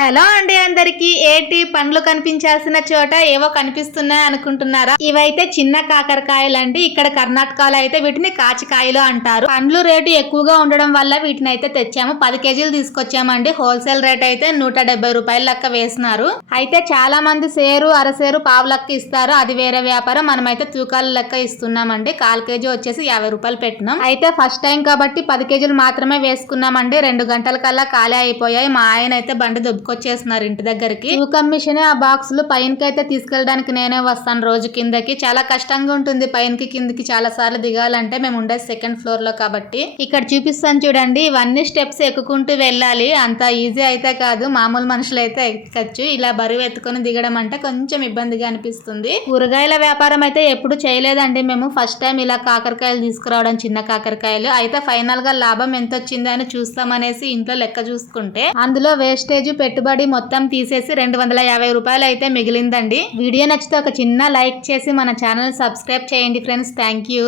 Hello అండి అందరికి ఏటి పండ్లు కనిపించాల్సిన చోట ఏవో కనిపిస్తున్నాయి అనుకుంటున్నారా? ఇవైతే చిన్న కాకరకాయలు అండి. ఇక్కడ కర్ణాటకలో అయితే వీటిని కాచికాయలు అంటారు. పండ్లు రేటు ఎక్కువగా ఉండడం వల్ల వీటిని అయితే తెచ్చాము. 10 కేజీలు తీసుకొచ్చామండి. హోల్సేల్ రేట్ అయితే 170 రూపాయలు లెక్క వేసినారు. అయితే చాలా మంది సేరు అరసేరు పావు లెక్క ఇస్తారు. అది వేరే వ్యాపారం. మనమైతే తూకాల లెక్క ఇస్తున్నామండి. 1/4 కేజీ వచ్చేసి 50 రూపాయలు పెట్టినాం. అయితే ఫస్ట్ టైం కాబట్టి 10 కేజీలు మాత్రమే వేసుకున్నామండి. 2 గంటల కల్లా ఖాళీ అయిపోయాయి. మా ఆయన అయితే బండి వచ్చేస్తున్నారు ఇంటి దగ్గరికి. తూకం మిషన్ ఆ బాక్సులు పైనకి అయితే తీసుకెళ్ళడానికి నేనే వస్తాను రోజు కిందకి. చాలా కష్టంగా ఉంటుంది పైనకి కిందకి చాలా సార్లు దిగాలంటే. మేము ఉండేది 2nd ఫ్లోర్ లో కాబట్టి. ఇక్కడ చూపిస్తాను చూడండి. ఇవన్నీ స్టెప్స్ ఎక్కుకుంటూ వెళ్ళాలి. అంత ఈజీ అయితే కాదు. మామూలు మనుషులు అయితే ఎక్కచ్చు. ఇలా బరువు ఎత్తుకొని దిగడం అంటే కొంచెం ఇబ్బందిగా అనిపిస్తుంది. కూరగాయల వ్యాపారం అయితే ఎప్పుడు చేయలేదండి మేము. ఫస్ట్ టైం ఇలా కాకరకాయలు తీసుకురావడం, చిన్న కాకరకాయలు. అయితే ఫైనల్ గా లాభం ఎంత వచ్చింది అని చూస్తామనేసి ఇంట్లో లెక్క చూసుకుంటే అందులో వేస్టేజ్ పెట్టుబడి మొత్తం తీసేసి 250 రూపాయలు అయితే మిగిలిందండి. వీడియో నచ్చితే ఒక చిన్న లైక్ చేసి మన ఛానల్ సబ్స్క్రైబ్ చేయండి ఫ్రెండ్స్. Thank you.